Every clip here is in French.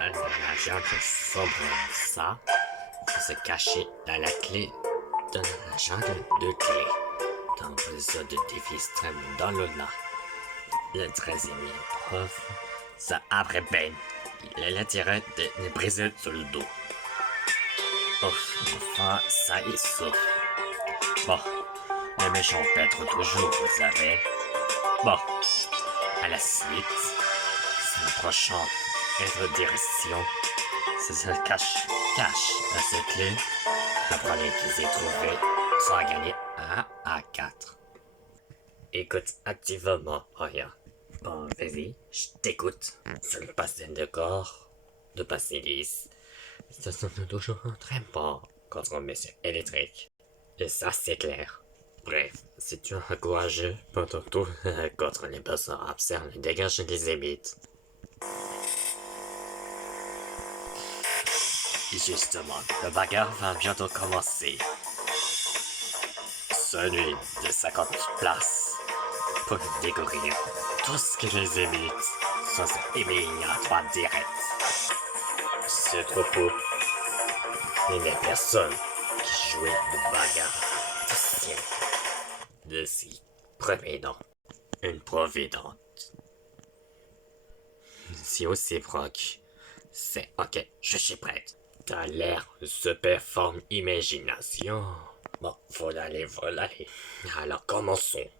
La jungle sombre ça se cachait dans la clé de la jungle de clés. Dans l'épisode de défi extrême dans l'au-delà. Le 13e prof, ça après Ben. Il a tiré des brises sur le dos. Ouf, enfin, ça y souffle. Bon, les méchants pètrent toujours, vous savez. Bon, à la suite, c'est le prochain être direction. Ça se cache à ces clés. Le premier qui s'est trouvé sera gagné 1 à 4. Écoute activement, rien. Bon, vas-y, je t'écoute. Sur le passé de corps, de Basilis, ça sonne toujours très bon contre un monsieur électrique. Et ça, c'est clair. Bref, si tu es courageux, pendant tout contre les besoins absurdes, dégage des émites. Justement, le bagarre va bientôt commencer. Celui de 50 places pour découvrir tout ce que les émites sont éliminatoires directs. Ce troupeau, il n'y a personne qui jouait de bagarre de ciel. De si provident, une providente. Si aussi proche, c'est ok, je suis prête. T'as l'air de super forme imagination. Bon, voilà. Alors commençons.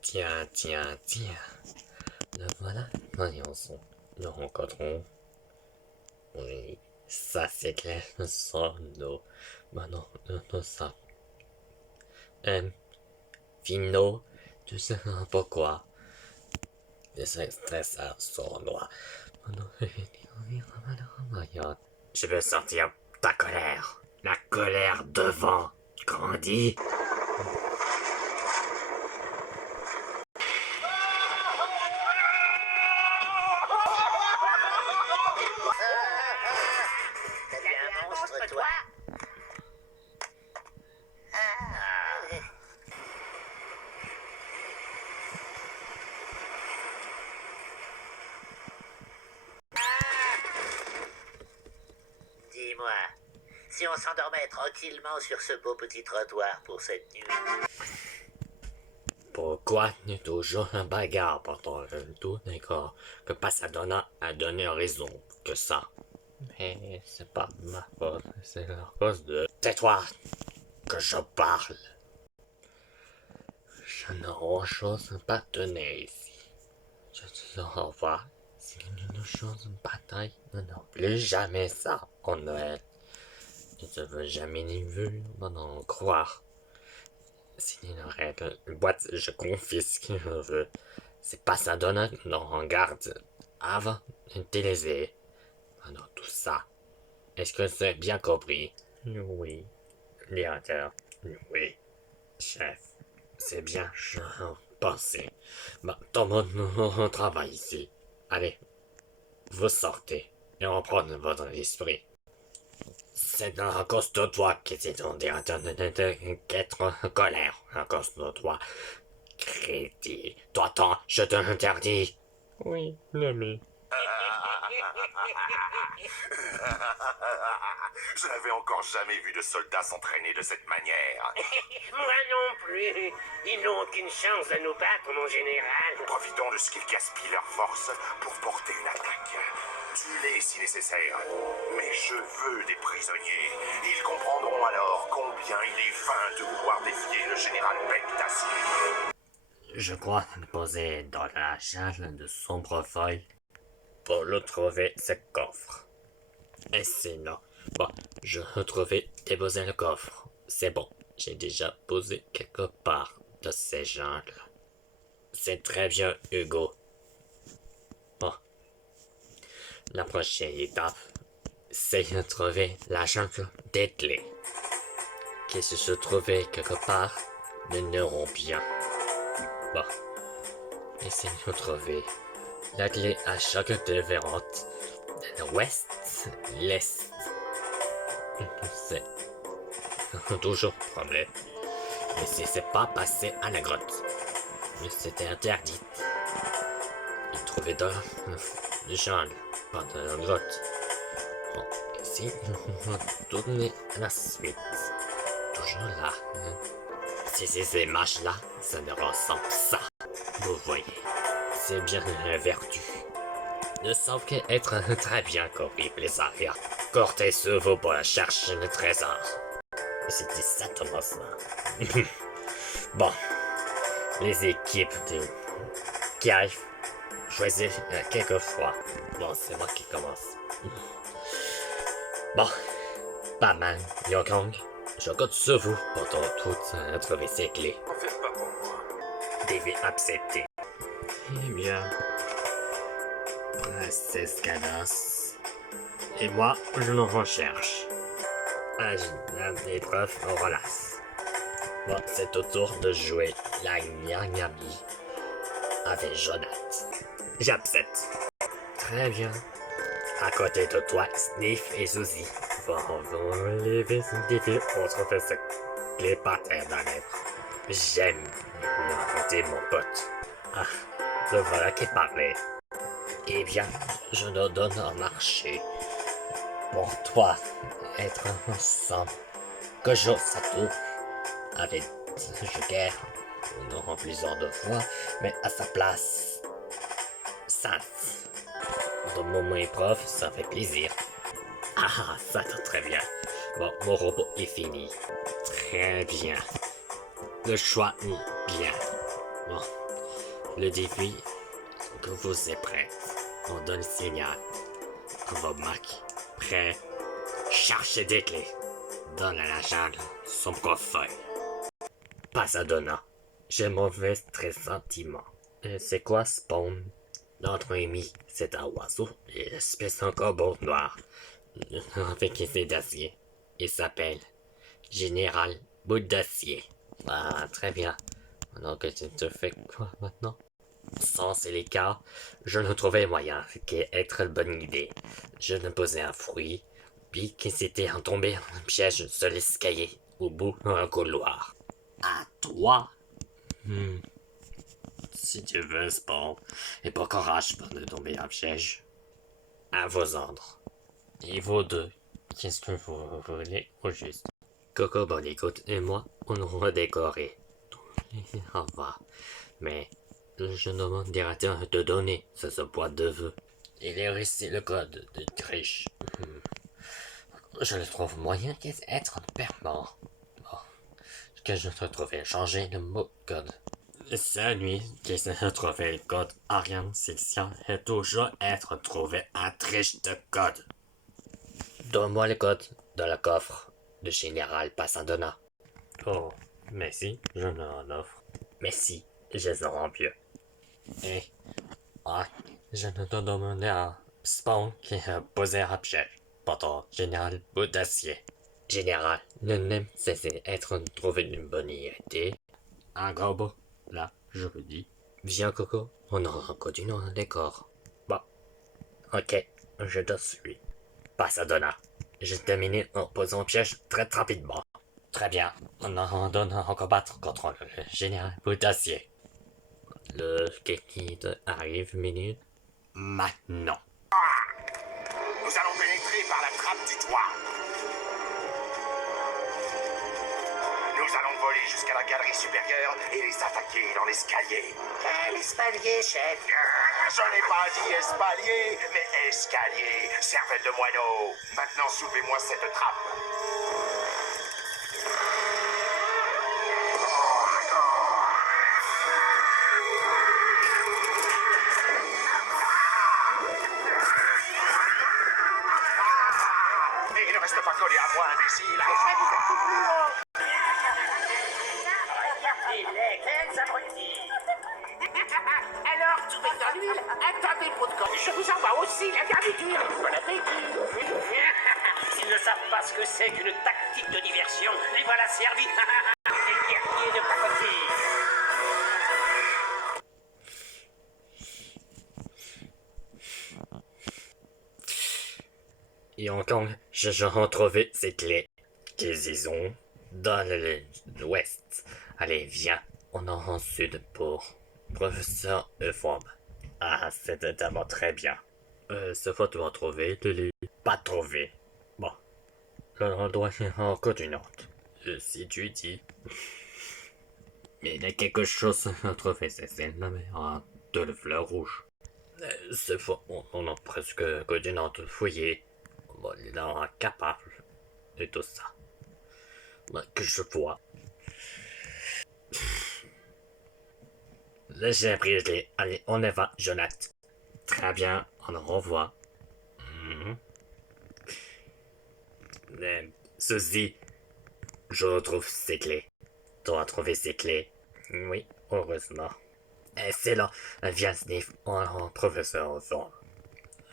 Tiens. Le voilà, voyons-en. Nous rencontrons. Oui, ça c'est clair, son nom. Maintenant, non, ça. Fino, tu sais pourquoi. Je suis stressé son noir. Je veux sentir ta colère. La colère devant grandit. Dis-moi, si on s'endormait tranquillement sur ce beau petit trottoir pour cette nuit. Pourquoi nous toujours un bagarre pendant un tout d'accord que Pasadena a donné raison que ça? Mais c'est pas ma faute, c'est la cause de... Tais-toi, que je parle. Je n'ai autre chose pas tenir ici. Je te revois si une chose une bataille. Non, plus jamais ça en Noël. Je ne veux jamais ni vu m'en croire. Si il règle une boîte, je confisque je veux. C'est pas ça donne, non, en garde. Avant d'utiliser. Pendant tout ça. Est-ce que c'est bien compris? Oui. Directeur. Oui. Chef. C'est bien, je pensais. Bah, tout le monde travaille ici. Allez. Vous sortez. Et reprendre votre esprit. C'est à cause de toi que c'est ton directeur d'être en colère. À cause de toi. Crédit. Toi, je te l'interdis. Oui, l'ami. Je n'avais encore jamais vu de soldats s'entraîner de cette manière. Moi non plus. Ils n'ont aucune chance de nous battre, mon général. Profitons de ce qu'ils gaspillent leur force pour porter une attaque. Tue-les si nécessaire. Mais je veux des prisonniers. Ils comprendront alors combien il est vain de vouloir défier le général Bec d'Acier. Je crois poser dans la jungle de sombre feuille pour le trouver ce coffre. Et sinon, bon, je retrouvais déposer le coffre. C'est bon, j'ai déjà posé quelque part de ces jungles. C'est très bien, Hugo. Bon, la prochaine étape, c'est de trouver la jungle des clés, qui se trouvait quelque part de Neurompien. Bon, essayez de trouver la clé à chaque différente de l'ouest, l'est. C'est toujours problème. Mais si c'est pas passé à la grotte, mais c'était interdit. Il trouvait dans le jungle. pas dans la grotte. Bon, ici, on va tourner à la suite. Toujours là. Hein. Si ces images-là, ça ne ressemble ça. Vous voyez, c'est bien une vertu. Ne savent qu'être très bien corrible les arrières. Cortez sur vous pour chercher le trésor. C'était ça, Thomas. Bon, les équipes de Kiev choisissent quelquefois. Bon, c'est moi qui commence. Bon, pas mal, Yokong. Je compte sur vous pour trouver ces clés. En faites pas pour moi. Devez accepter. Eh bien, Princesse Cadas. Et moi, je nous recherche. L'épreuve, on relâche. Bon, c'est au tour de jouer la Nyami avec Jonathan. J'accepte. Très bien. À côté de toi, Sniff et Suzy vont les défis pour trouver ce clé par terre dans les bras. J'aime écouter mon pote. Ah, le voilà qui parlait. Eh bien, je nous donne un marché. Pour toi, être ensemble. Gojo Sato avec Joker, nous aurons plusieurs de fois, mais à sa place, Sas. Dans mon épreuve, ça fait plaisir. Ah, ça va très bien. Bon, mon robot est fini. Très bien. Le choix est bien. Bon, le défi, que vous êtes prêts. On donne le signal. On va Mac. Prêt. Cherchez des clés. Donne à la jungle son profil. Pasadena. J'ai mauvais sentiment. C'est quoi Spawn? Notre ami, c'est un oiseau, espèce encore beau noir, avec épée d'acier. Il s'appelle Général Bout d'acier. Ah, très bien. Donc, tu te fais quoi maintenant? Sans ces les cas, je ne trouvais moyen qu'être une bonne idée. Je ne posais un fruit, puis qu'il s'était tombé un piège sur l'escalier, au bout d'un couloir. À toi? Si tu veux, Spawn, et pas courage pour ne tomber un piège. À vos ordres. Et vous deux, qu'est-ce que vous voulez au juste? Coco Bonnicoute et moi, on nous redécorer. Au revoir. Mais je demande directement de donner ce boîte de vœux. Il est resté le code de triche. Je le trouve moyen d'être permanent. Bon, que je te trouvais changer le mot code. Celui qui s'est trouvé le code Ariane Silcia est toujours être trouvé un triche de code. Donne-moi le code de le coffre de Général Pasadena. Oh, merci, je n'en offre. Merci, je les rends mieux. Et, je ne te demandais à Spawn qui a posé un piège. Pourtant, Général Bout d'acier. Général, ne n'aime cesser être trouvé une bonne idée. Un gobo. Là, je vous dis. Viens, Coco, on en continue un décor. Bon. Ok, je te suis. Pasadena. J'ai terminé en posant un piège très rapidement. Très bien, on en donne à combattre contre le général Bout d'acier. Le qui arrive, minute. Maintenant. Nous allons pénétrer par la trappe du toit. Nous allons voler jusqu'à la galerie supérieure et les attaquer dans l'escalier. Quel espalier, chef? Je n'ai pas dit espalier, mais escalier, cervelle de moineau. Maintenant, soulevez-moi cette trappe. Et ne reste pas collé à moi, imbécile. Regardez-les, quels abrutis! Alors, tout est dans l'huile? Attendez, pot de corps. Je vous envoie aussi la garniture. Bon appétit. S'ils ne savent pas ce que c'est qu'une tactique de diversion, les voilà servis. Les guerriers de pacotille. Et encore, je retrouvé ces clés qu'ils ont dans l'ouest. Allez, viens, on en rend sud pour Professeur Euphorbe. Ah, c'est totalement très bien. Cette fois, tu vas trouver, Lily. Pas trouver. Bon, on doit faire encore une autre. Si tu dis. Mais il y a quelque chose à trouver, c'est la mer de la fleur rouge. Cette fois, on a presque que d'une autre fouillée. Bon, il est incapable de tout ça. Que je vois. J'ai pris les. Allez, on y va, Jonathan. Très bien, on le revoit. Ceci, je retrouve ses clés. Tu as trouvé ses clés? Oui, heureusement. Et c'est là, viens sniff, professeur Thorne.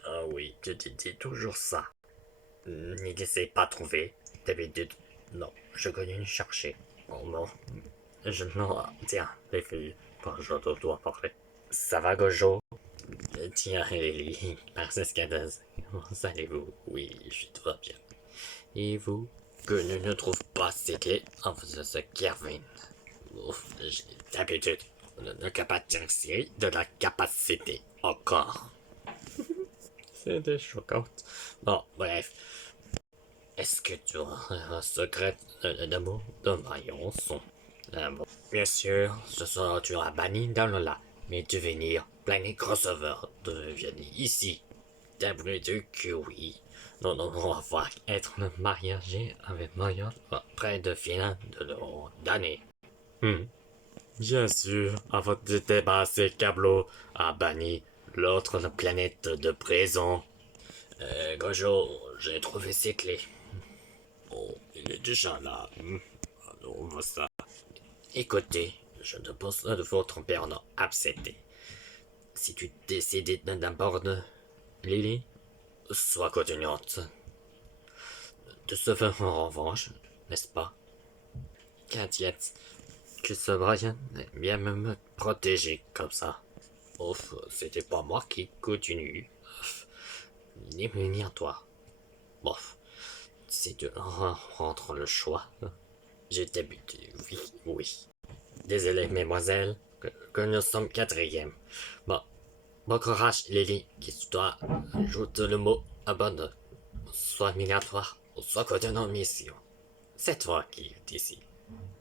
Ah oui, je te dis toujours ça. N'essaie pas de trouver. D'habitude, non, je continue chercher. Oh non, non, tiens, les filles, quand je dois parler. Ça va, Gojo? Tiens, Lily, princesse Cadence, comment allez-vous? Oui, je vais bien. Et vous? Que je ne trouve pas ces clés en faisant ce Kervin. J'ai d'habitude de capacité de la capacité. Encore. C'était choquant. Bon, bref. Est-ce que tu as un secret d'amour de Maillonson? Bon, bien sûr, ce soir tu as banni dans le lac. Mais devenir Planet Crossover devient ici. D'habitude que oui. Non, on va être marié avec Marion près de finale de l'année. Bien sûr, avant de dépasser Cablo a banni l'autre planète de présent. Gojo, j'ai trouvé ses clés. Oh, il est déjà là. Alors, on voit ça. Écoutez, je ne pense pas de votre père non accepté. Si tu décides d'abord Lily, sois continuante. De se faire en revanche, n'est-ce pas? Qu'inquiète, que ce Brian aime bien me protéger comme ça. Ouf, c'était pas moi qui continue. Ni ni à toi. Bof, si tu rentres le choix, j'ai débuté, oui. Désolé, mesdemoiselles, que nous sommes quatrième. Bon courage, Lily, qui doit ajouter le mot abandon. Soit migratoire, soit côté non mission. C'est toi qui es ici.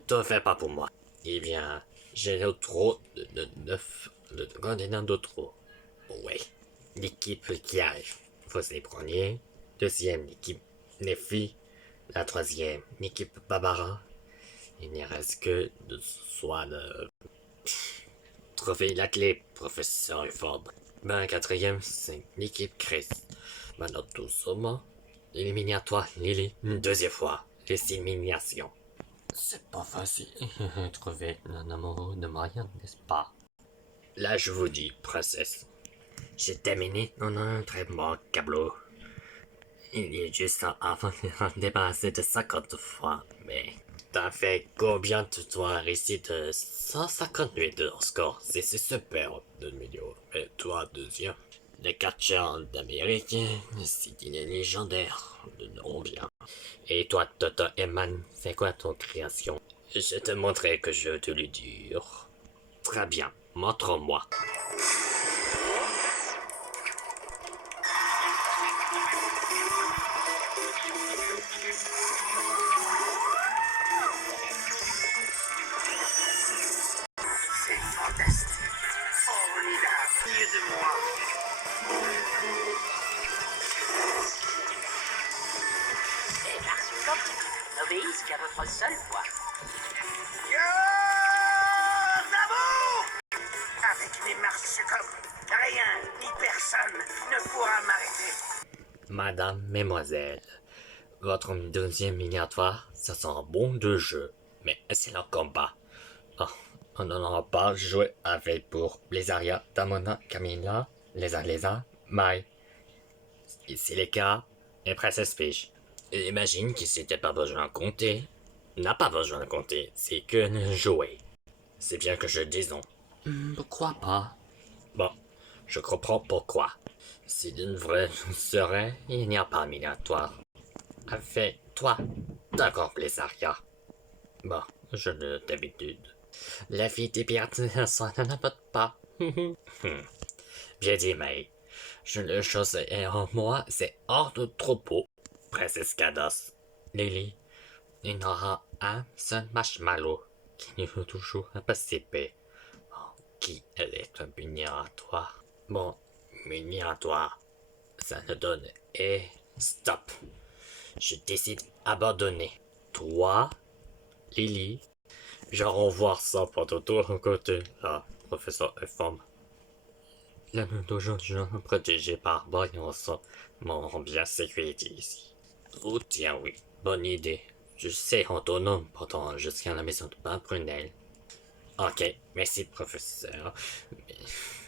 Te fais pas pour moi. Eh bien, j'ai le trop de continents de trop. Oui. L'équipe qui arrive. Vous les premiers. Deuxième, l'équipe Nefi. La troisième, l'équipe Barbara. Il n'y reste que de soit de trouver la clé, professeur Ford. Quatrième, c'est l'équipe Chris. Maintenant, tout seulement, éliminatoire Lily. Une deuxième fois, les éliminations. C'est pas facile trouver un amoureux de Marianne, n'est-ce pas? Là, je vous dis, princesse, j'ai terminé dans un traitement câbleau. Il y a juste avant de dépasser de 50 fois, mais t'as fait combien de toi réussi de 158 de score? C'est super de millions. Et toi, deuxième? Les catcheurs d'Amérique, c'est une légendaire de nom bien. Et toi, Toto Eman, c'est quoi ton création? Je te montrerai que je te le dure. Très bien, montre-moi. C'est fantastique, formidable, mieux de moi. Et Mars n'obéissent qu'à votre seule voix. Avec mes marsupilams, rien ni personne ne pourra m'arrêter. Madame, mesdemoiselles, votre deuxième miniature, ça sent bon de jeu, mais c'est le combat. Oh, on n'en aura pas joué avec pour Blizaria, Damona, Camilla, Lesa, Mai. C'est les cas, et Princesse Peach. Imagine qu'il s'était pas besoin de compter. N'a pas besoin de compter, c'est que de jouer. C'est bien que je dise non. Pourquoi pas? Bon, je comprends pourquoi. Si d'une vraie serait, il n'y a pas de miniature. Avec toi, d'accord, Blizaria. Bon, je ne d'habitude. La fille des pirates, ça n'en pas. Bien dit, May. Je le chose est en moi, c'est hors de troupeau. Princesse Kados. Lily, il y aura un seul marshmallow qui nous faut toujours participer. Oh, qui elle est un miniatoire. Bon, miniatoire. Ça ne donne. Et stop. Je décide d'abandonner. Toi, Lily, je revois ça pendant tout le côté. Ah, professeur Informe. Là, nous d'aujourd'hui, protégé par Boyanson, mon bien sécurité ici. Oh tiens oui, bonne idée. Je sais autonome pendant jusqu'à la maison de Brunel. Ok, merci professeur. Mais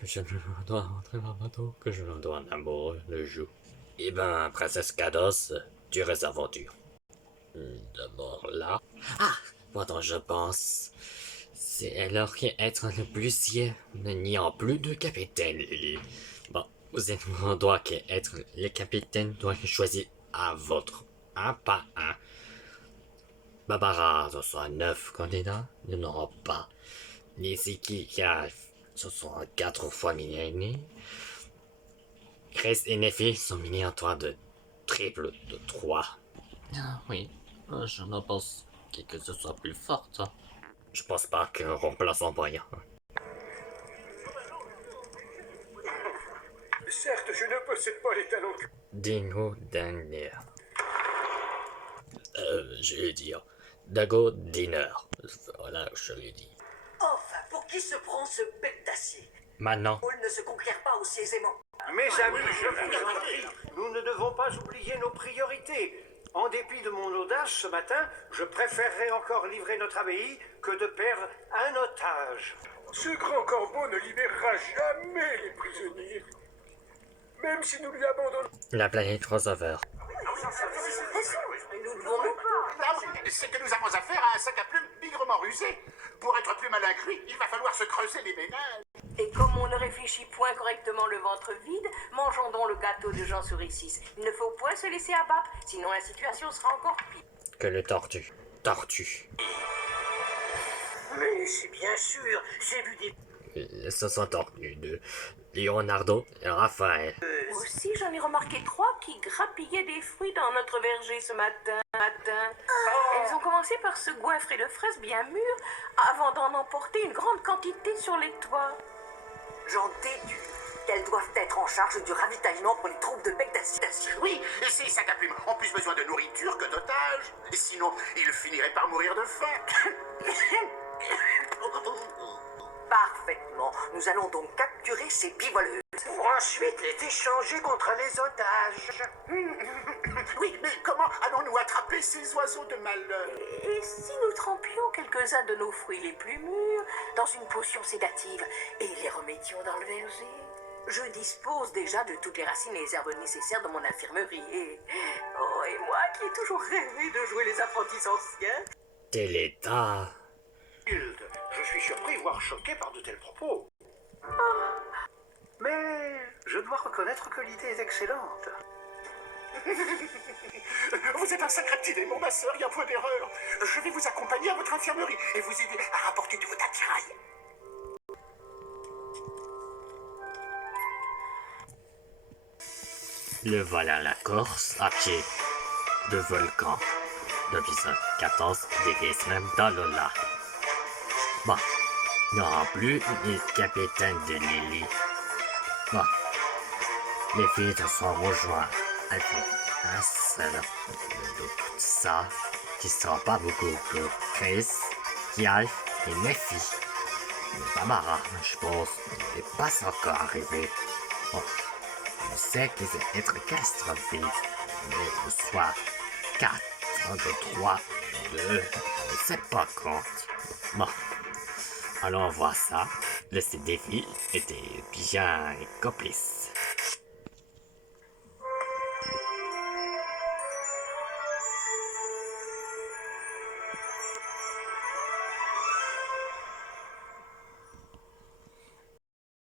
je dois rentrer dans le bateau que je dois en amour le jour. Eh ben, princesse Kados, dures aventures. D'abord là. Ah, pendant je pense. C'est alors qu'être le plus fier, il n'y a plus de capitaine, Lily. Bon, vous êtes en droit qu'être le capitaine doit choisir à votre, un par un. Barbara, ce sont 9 candidats, il n'y en aura pas. Les équipes qui arrivent, ce sont 4 fois millénaires. Chris et Neffy sont miniatoires de triple de 3. Ah oui, je ne pense que ce soit plus fort, ça. Je pense pas qu'un remplaçant moyen. Certes, je ne possède pas les talents que... Dingo Diner. Je vais dire. Dago Diner. Voilà, je l'ai dit. Enfin, pour qui se prend ce bec d'acier? Maintenant. Paul ne se conquiert pas aussi aisément. Mes amis, je vous en prie, nous ne devons pas oublier nos priorités. En dépit de mon audace ce matin, je préférerais encore livrer notre abbaye que de perdre un otage. Ce grand corbeau ne libérera jamais les prisonniers. Même si nous lui abandonnons... La planète crossover. C'est que nous avons affaire à un sac à plumes bigrement rusé. Pour être plus malin que lui, il va falloir se creuser les ménages. Et comme on ne réfléchit point correctement le ventre vide, mangeons donc le gâteau de Jean Souricis. Il ne faut point se laisser abattre, sinon la situation sera encore pire. Que le tortue. Tortue. Mais c'est bien sûr, j'ai vu des... Ce sont tortues de Leonardo et Raphaël. Aussi, j'en ai remarqué 3 qui grappillaient des fruits dans notre verger ce matin. Elles ont commencé par se goinfrer de fraises bien mûres avant d'en emporter une grande quantité sur les toits. J'en déduis qu'elles doivent être en charge du ravitaillement pour les troupes de bec d'acier. Oui, et ces sacs à plumes ont plus besoin de nourriture que d'otages. Et sinon, ils finiraient par mourir de faim. Parfaitement. Nous allons donc capturer ces bivoleuses. Pour ensuite les échanger contre les otages. Oui, mais comment allons-nous attraper ces oiseaux de malheur? Et si nous trempions quelques-uns de nos fruits les plus mûrs dans une potion sédative et les remettions dans le verger? Je dispose déjà de toutes les racines et les herbes nécessaires dans mon infirmerie. Et moi qui ai toujours rêvé de jouer les apprentis anciens. Quel état. Hilde, je suis surpris, voire choqué par de tels propos. Mais je dois reconnaître que l'idée est excellente. Vous êtes un sacré petit démon, ma sœur, il n'y a point d'erreur. Je vais vous accompagner à votre infirmerie et vous aider à rapporter de vos attirails. Le voilà la Corse à pied. De volcan. L'épisode 14 des même dans le lac. Bon, il n'y aura plus les capitaines de Lily. Bon, les filles se sont rejointes avec un seul de tout ça, qui sera pas beaucoup que Chris, Kiaif et Neffy. Mais Barbara, je pense, n'est pas encore arrivé. Bon, je sais que c'est être catastrophique, mais le soir 4, 3, 2, je sais pas compte. Bon. Alors on voit ça, le défi était bien complice.